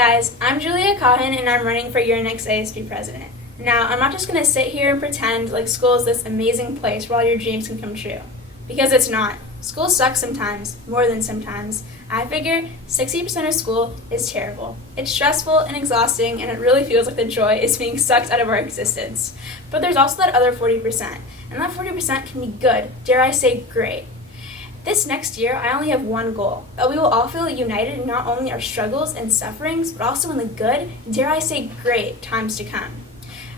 guys, I'm Julia Cohen and I'm running for your next ASB president. Now, I'm not just going to sit here and pretend like school is this amazing place where all your dreams can come true. Because it's not. School sucks sometimes, more than sometimes. I figure 60% of school is terrible. It's stressful and exhausting, and it really feels like the joy is being sucked out of our existence. But there's also that other 40%, and that 40% can be good, dare I say great. This next year, I only have one goal, that we will all feel united in not only our struggles and sufferings, but also in the good, dare I say great, times to come.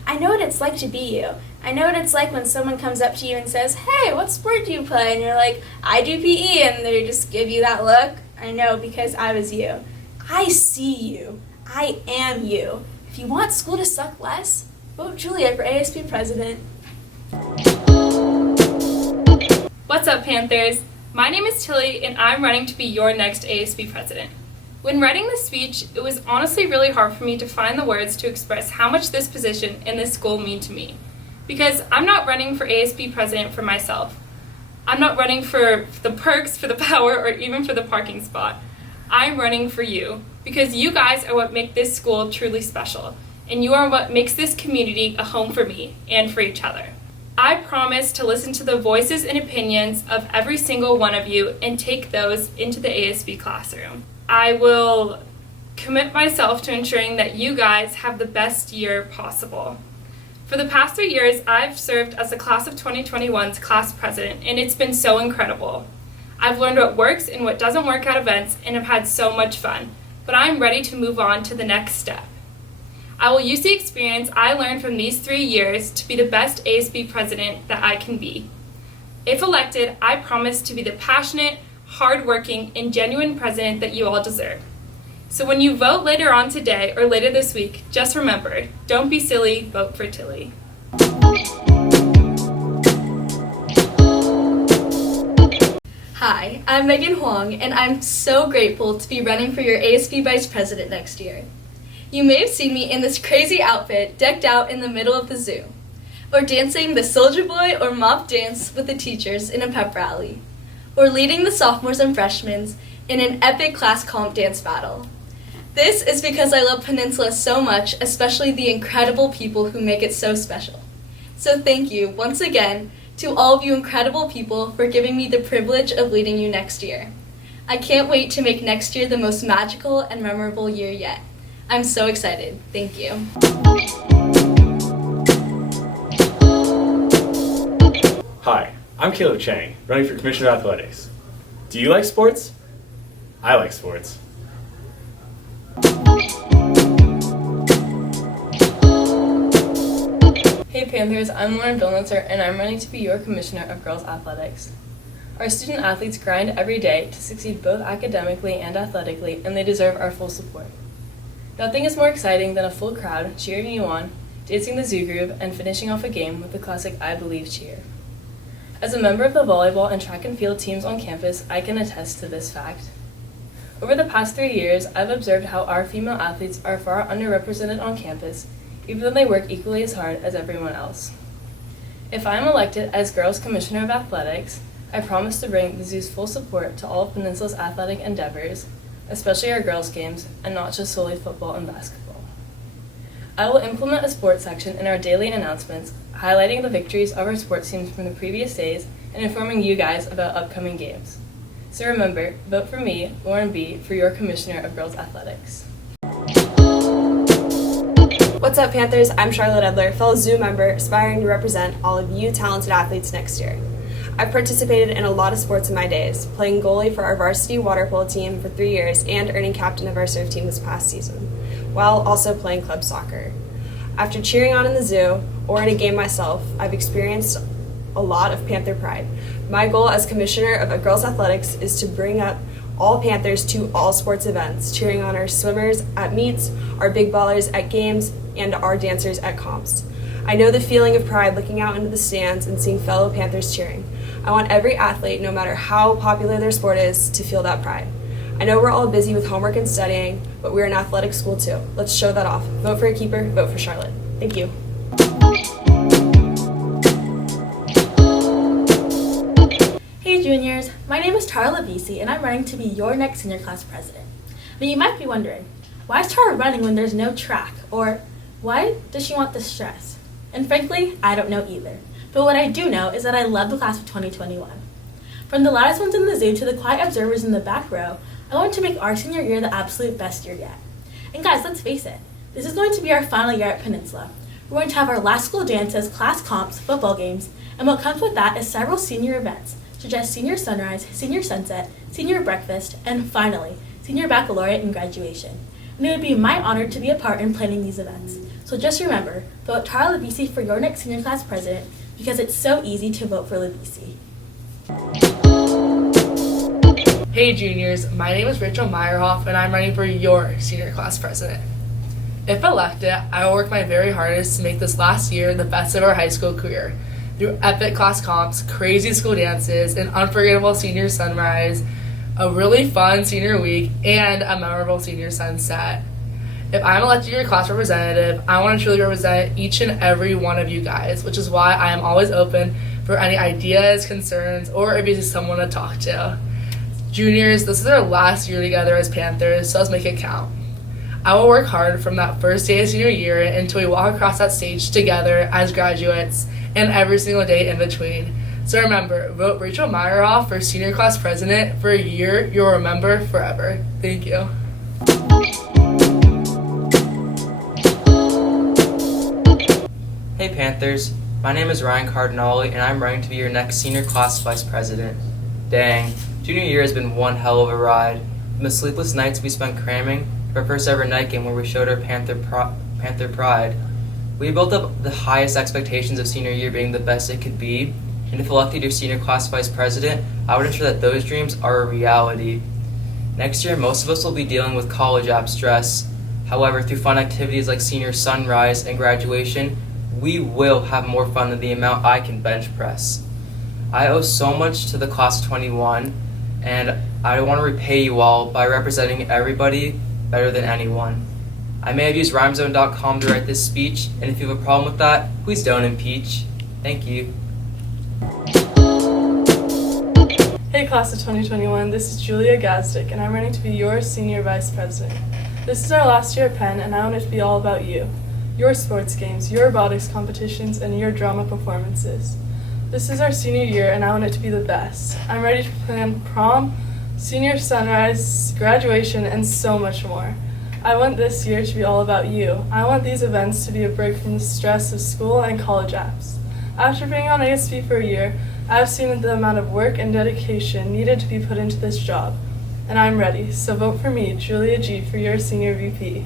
I know what it's like to be you. I know what it's like when someone comes up to you and says, "Hey, what sport do you play?" And you're like, "I do PE," and they just give you that look. I know, because I was you. I see you. I am you. If you want school to suck less, vote Julia for ASB president. What's up, Panthers? My name is Tilly, and I'm running to be your next ASB president. When writing this speech, it was honestly really hard for me to find the words to express how much this position and this goal mean to me. Because I'm not running for ASB president for myself. I'm not running for the perks, for the power, or even for the parking spot. I'm running for you, because you guys are what make this school truly special, and you are what makes this community a home for me and for each other. I promise to listen to the voices and opinions of every single one of you and take those into the ASB classroom. I will commit myself to ensuring that you guys have the best year possible. For the past 3 years, I've served as the class of 2021's class president, and it's been so incredible. I've learned what works and what doesn't work at events, and have had so much fun, but I'm ready to move on to the next step. I will use the experience I learned from these 3 years to be the best ASB president that I can be. If elected, I promise to be the passionate, hardworking, and genuine president that you all deserve. So when you vote later on today or later this week, just remember, don't be silly, vote for Tilly. Hi, I'm Hwang, and I'm so grateful to be running for your ASB Vice President next year. You may have seen me in this crazy outfit decked out in the middle of the zoo, or dancing the Soldier Boy or Mop dance with the teachers in a pep rally, or leading the sophomores and freshmen in an epic class comp dance battle. This is because I love Peninsula so much, especially the incredible people who make it so special. So thank you, once again, to all of you incredible people for giving me the privilege of leading you next year. I can't wait to make next year the most magical and memorable year yet. I'm so excited. Thank you. Hi, I'm Chang, running for Commissioner of Athletics. Do you like sports? I like sports. Hey Panthers, I'm Billnitzer, and I'm running to be your Commissioner of Girls Athletics. Our student athletes grind every day to succeed both academically and athletically, and they deserve our full support. Nothing is more exciting than a full crowd cheering you on, dancing the zoo groove, and finishing off a game with the classic I Believe cheer. As a member of the volleyball and track and field teams on campus, I can attest to this fact. Over the past 3 years, I've observed how our female athletes are far underrepresented on campus, even though they work equally as hard as everyone else. If I am elected as Girls Commissioner of Athletics, I promise to bring the zoo's full support to all of Peninsula's athletic endeavors, especially our girls' games, and not just solely football and basketball. I will implement a sports section in our daily announcements, highlighting the victories of our sports teams from the previous days and informing you guys about upcoming games. So remember, vote for me, Lauren B., for your Commissioner of Girls Athletics. What's up, Panthers? I'm Charlotte Edler, fellow Zoo member, aspiring to represent all of you talented athletes next year. I've participated in a lot of sports in my days, playing goalie for our varsity water polo team for 3 years and earning captain of our surf team this past season, while also playing club soccer. After cheering on in the zoo, or in a game myself, I've experienced a lot of Panther pride. My goal as Commissioner of Girls Athletics is to bring up all Panthers to all sports events, cheering on our swimmers at meets, our big ballers at games, and our dancers at comps. I know the feeling of pride looking out into the stands and seeing fellow Panthers cheering. I want every athlete, no matter how popular their sport is, to feel that pride. I know we're all busy with homework and studying, but we're an athletic school too. Let's show that off. Vote for a keeper, vote for Charlotte. Thank you. Hey juniors, my name is Labisi, and I'm running to be your next senior class president. But you might be wondering, Why is Tara running when there's no track? Or why does she want the stress? And frankly, I don't know either. But what I do know is that I love the class of 2021. From the loudest ones in the zoo to the quiet observers in the back row, I want to make our senior year the absolute best year yet. And guys, let's face it, this is going to be our final year at Peninsula. We're going to have our last school dances, class comps, football games, and what comes with that is several senior events, such as senior sunrise, senior sunset, senior breakfast, and finally, senior baccalaureate and graduation. And it would be my honor to be a part in planning these events. So just remember, vote Tara Labisi for your next senior class president because it's so easy to vote for Labisi. Hey juniors, my name is Meyerhoff and I'm running for your senior class president. If elected, I will work my very hardest to make this last year the best of our high school career through epic class comps, crazy school dances, an unforgettable senior sunrise, a really fun senior week, and a memorable senior sunset. If I'm elected your class representative, I want to truly represent each and every one of you guys, which is why I am always open for any ideas, concerns, or if you see someone to talk to. Juniors, this is our last year together as Panthers, so let's make it count. I will work hard from that first day of senior year until we walk across that stage together as graduates and every single day in between. So remember, vote Rachel Meyerhoff for senior class president for a year you'll remember forever. Thank you. Hey Panthers, my name is Cardinali and I'm running to be your next senior class vice president. Dang, junior year has been one hell of a ride. From the sleepless nights we spent cramming to our first ever night game where we showed our Panther pride. We built up the highest expectations of senior year being the best it could be, and if elected your senior class vice president, I would ensure that those dreams are a reality. Next year, most of us will be dealing with college app stress. However, through fun activities like senior sunrise and graduation, we will have more fun than the amount I can bench press. I owe so much to the class of 21, and I want to repay you all by representing everybody better than anyone. I may have used rhymezone.com to write this speech, and if you have a problem with that, please don't impeach. Thank you. Hey class of 2021, this is Julia Gazdik, and I'm running to be your senior vice president. This is our last year at Penn, and I want it to be all about you. Your sports games, your robotics competitions, and your drama performances. This is our senior year, and I want it to be the best. I'm ready to plan prom, senior sunrise, graduation, and so much more. I want this year to be all about you. I want these events to be a break from the stress of school and college apps. After being on ASB for a year, I've seen the amount of work and dedication needed to be put into this job. And I'm ready, so vote for me, Julia G., for your senior VP.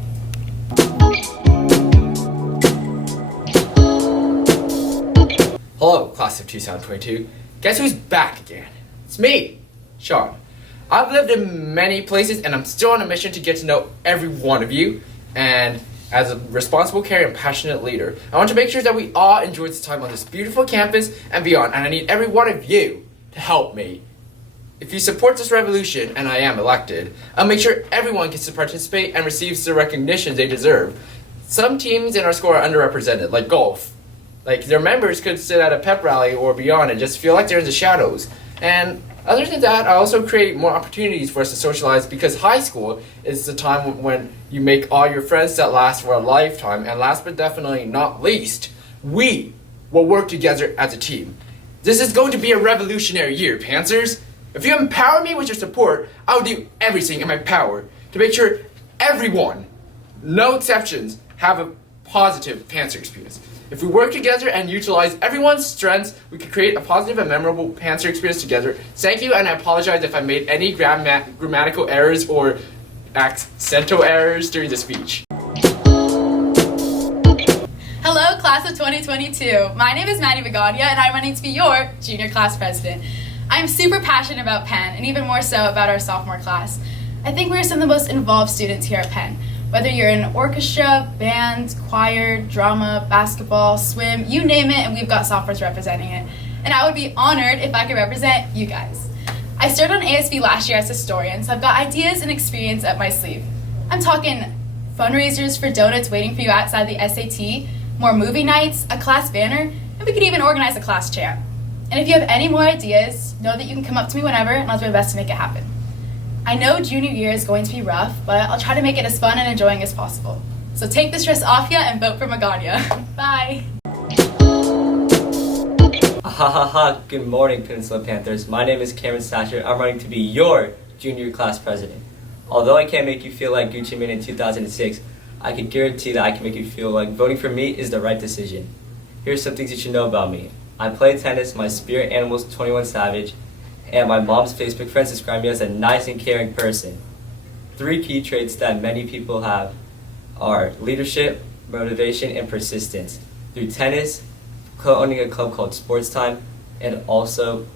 Hello, class of 2022. Guess who's back again? It's me, Chang. I've lived in many places and I'm still on a mission to get to know every one of you. And as a responsible, caring, and passionate leader, I want to make sure that we all enjoy this time on this beautiful campus and beyond. And I need every one of you to help me. If you support this revolution, and I am elected, I'll make sure everyone gets to participate and receives the recognition they deserve. Some teams in our school are underrepresented, like golf. Like, their members could sit at a pep rally or beyond and just feel like they're in the shadows. And other than that, I also create more opportunities for us to socialize because high school is the time when you make all your friends that last for a lifetime. And last but definitely not least, we will work together as a team. This is going to be a revolutionary year, Panthers. If you empower me with your support, I will do everything in my power to make sure everyone, no exceptions, have a positive Panther experience. If we work together and utilize everyone's strengths, we can create a positive and memorable Panther experience together. Thank you, and I apologize if I made any grammatical errors or accental errors during the speech. Hello, class of 2022. My name is Maddy Magana, and I'm running to be your junior class president. I'm super passionate about Penn, and even more so about our sophomore class. I think we're some of the most involved students here at Penn. Whether you're in orchestra, band, choir, drama, basketball, swim, you name it, and we've got sophomores representing it. And I would be honored if I could represent you guys. I started on ASB last year as historian, so I've got ideas and experience up my sleeve. I'm talking fundraisers for donuts waiting for you outside the SAT, more movie nights, a class banner, and we could even organize a class chant. And if you have any more ideas, know that you can come up to me whenever, and I'll do my best to make it happen. I know junior year is going to be rough, but I'll try to make it as fun and enjoying as possible. So take the stress off ya and vote for Magana. Bye. Ha ha ha, good morning Peninsula Panthers. My name is Cameron Sachar. I'm running to be your junior class president. Although I can't make you feel like Gucci Mane in 2006, I can guarantee that I can make you feel like voting for me is the right decision. Here's some things you should know about me. I play tennis, my spirit animal is 21 Savage, and my mom's Facebook friends describe me as a nice and caring person. 3 key traits that many people have are leadership, motivation, and persistence. Through tennis, co-owning a club called Sports Time, and also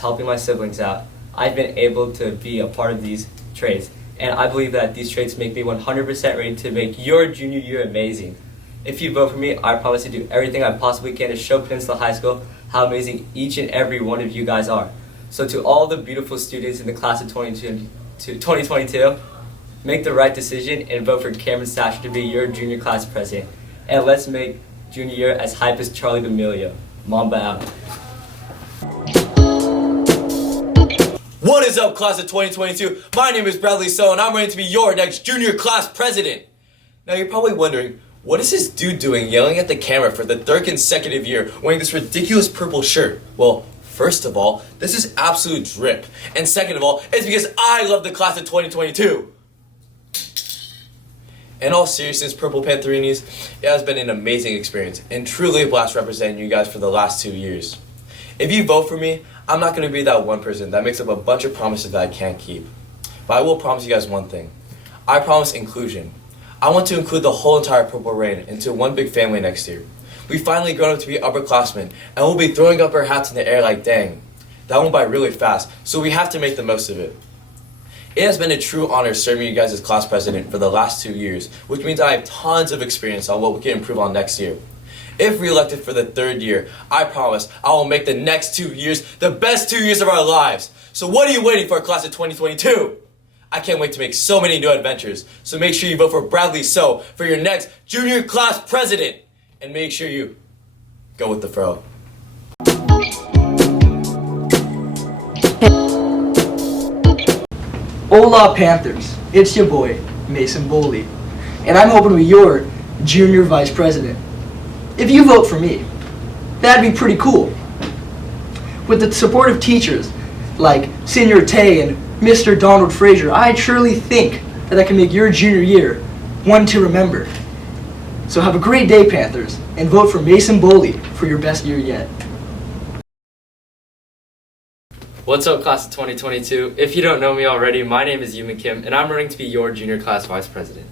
helping my siblings out, I've been able to be a part of these traits. And I believe that these traits make me 100% ready to make your junior year amazing. If you vote for me, I promise to do everything I possibly can to show Peninsula High School how amazing each and every one of you guys are. So to all the beautiful students in the class of 2022, make the right decision and vote for Cameron Sachar to be your junior class president. And let's make junior year as hype as Charlie D'Amelio. Mamba out. What is up, class of 2022? My name is Bradley So, and I'm ready to be your next junior class president. Now you're probably wondering, what is this dude doing yelling at the camera for the 3rd consecutive year wearing this ridiculous purple shirt? Well, first of all, this is absolute drip. And second of all, it's because I love the class of 2022. In all seriousness, Purple Pantherinis, it has been an amazing experience and truly a blast representing you guys for the last 2 years. If you vote for me, I'm not going to be that one person that makes up a bunch of promises that I can't keep. But I will promise you guys one thing. I promise inclusion. I want to include the whole entire Purple Rain into one big family next year. We finally grown up to be upperclassmen, and we'll be throwing up our hats in the air like dang. That went by really fast, so we have to make the most of it. It has been a true honor serving you guys as class president for the last 2 years, which means I have tons of experience on what we can improve on next year. If re-elected for the 3rd year, I promise I will make the next 2 years the best 2 years of our lives. So what are you waiting for, class of 2022? I can't wait to make so many new adventures, so make sure you vote for Bradley So for your next junior class president. And make sure you go with the fro. Hola Panthers, it's your boy, Mason Boley, and I'm hoping to be your junior vice president. If you vote for me, that'd be pretty cool. With the support of teachers like Senior Tay and Mr. Donald Frazier, I truly think that I can make your junior year one to remember. So have a great day, Panthers, and vote for Mason Boley for your best year yet. What's up, class of 2022? If you don't know me already, my name is Yumin Kim, and I'm running to be your junior class vice president.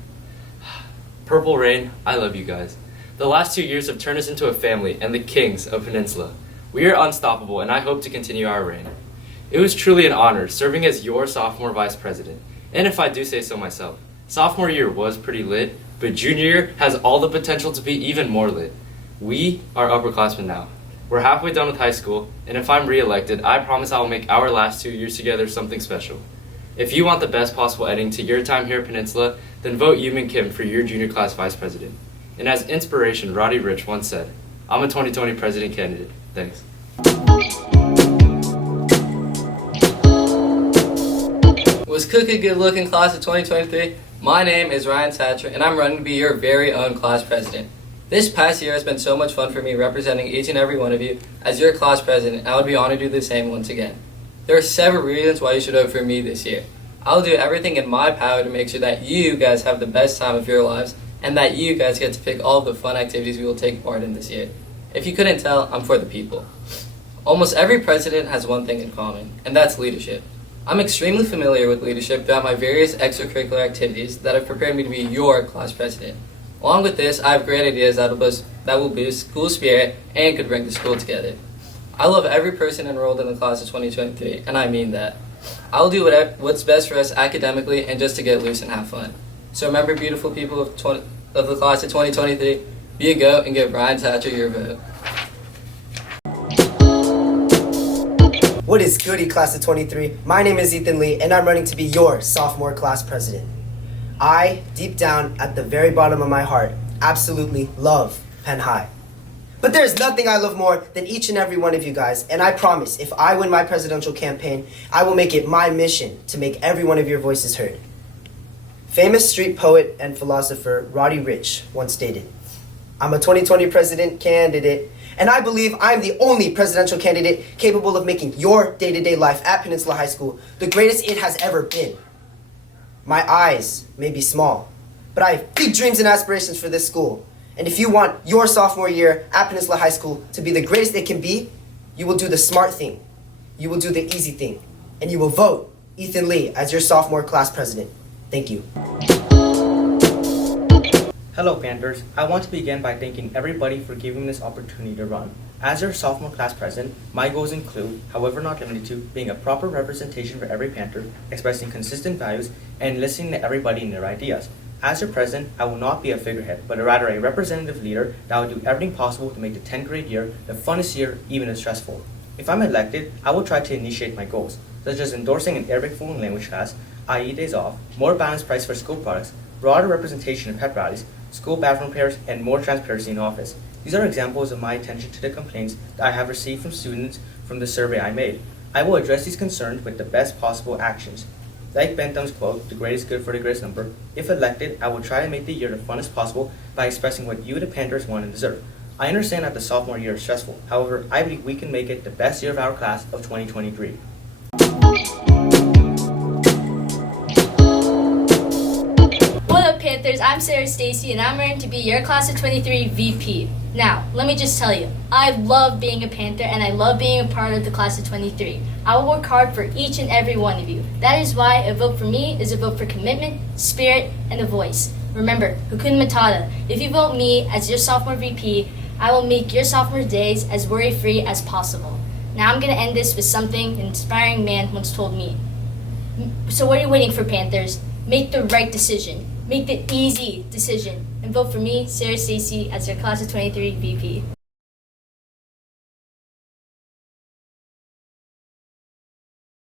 Purple Rain, I love you guys. The last 2 years have turned us into a family and the kings of Peninsula. We are unstoppable, and I hope to continue our reign. It was truly an honor serving as your sophomore vice president. And if I do say so myself, sophomore year was pretty lit, but junior year has all the potential to be even more lit. We are upperclassmen now. We're halfway done with high school, and if I'm re-elected, I promise I will make our last 2 years together something special. If you want the best possible ending to your time here at Peninsula, then vote Yumin Kim for your junior class vice president. And as inspiration, Roddy Rich once said, I'm a 2020 president candidate. Thanks. What's cooking, good looking class of 2023? My name is Ryan Thatcher, and I'm running to be your very own class president. This past year has been so much fun for me representing each and every one of you as your class president, and I would be honored to do the same once again. There are several reasons why you should vote for me this year. I'll do everything in my power to make sure that you guys have the best time of your lives and that you guys get to pick all of the fun activities we will take part in this year. If you couldn't tell, I'm for the people. Almost every president has one thing in common, and that's leadership. I'm extremely familiar with leadership throughout my various extracurricular activities that have prepared me to be your class president. Along with this, I have great ideas that will boost school spirit and could bring the school together. I love every person enrolled in the class of 2023, and I mean that. I'll do what's best for us academically and just to get loose and have fun. So remember, beautiful people of the class of 2023, be a goat and give Ryan Thatcher your vote. What is goody, class of 23? My name is Ethan Lee, and I'm running to be your sophomore class president. I, deep down at the very bottom of my heart, absolutely love Penn High. But there's nothing I love more than each and every one of you guys, and I promise, if I win my presidential campaign, I will make it my mission to make every one of your voices heard. Famous street poet and philosopher Roddy Ricch once stated, "I'm a 2020 president candidate, and I believe I'm the only presidential candidate capable of making your day-to-day life at Peninsula High School the greatest it has ever been. My eyes may be small, but I have big dreams and aspirations for this school. And if you want your sophomore year at Peninsula High School to be the greatest it can be, you will do the smart thing, you will do the easy thing, and you will vote Ethan Lee as your sophomore class president. Thank you." Hello Panthers, I want to begin by thanking everybody for giving me this opportunity to run. As your sophomore class president, my goals include, however not limited to, being a proper representation for every Panther, expressing consistent values, and listening to everybody and their ideas. As your president, I will not be a figurehead, but rather a representative leader that will do everything possible to make the 10th grade year the funnest year, even if stressful. If I'm elected, I will try to initiate my goals, such as endorsing an Arabic foreign language class, i.e. days off, more balanced price for school products, broader representation in pep rallies, school bathroom repairs, and more transparency in office. These are examples of my attention to the complaints that I have received from students from the survey I made. I will address these concerns with the best possible actions. Like Bentham's quote, "The greatest good for the greatest number," if elected, I will try to make the year the funnest possible by expressing what you, the Panthers, want and deserve. I understand that the sophomore year is stressful. However, I believe we can make it the best year of our class of 2023. What up, Panthers? I'm Stacy, and I'm ready to be your class of 23 VP. Now, let me just tell you, I love being a Panther, and I love being a part of the class of 23. I will work hard for each and every one of you. That is why a vote for me is a vote for commitment, spirit, and a voice. Remember, Hakuna Matata, if you vote me as your sophomore VP, I will make your sophomore days as worry-free as possible. Now I'm going to end this with something an inspiring man once told me. So what are you waiting for, Panthers? Make the right decision. Make the easy decision. And vote for me, Stacy, as your class of 23 VP.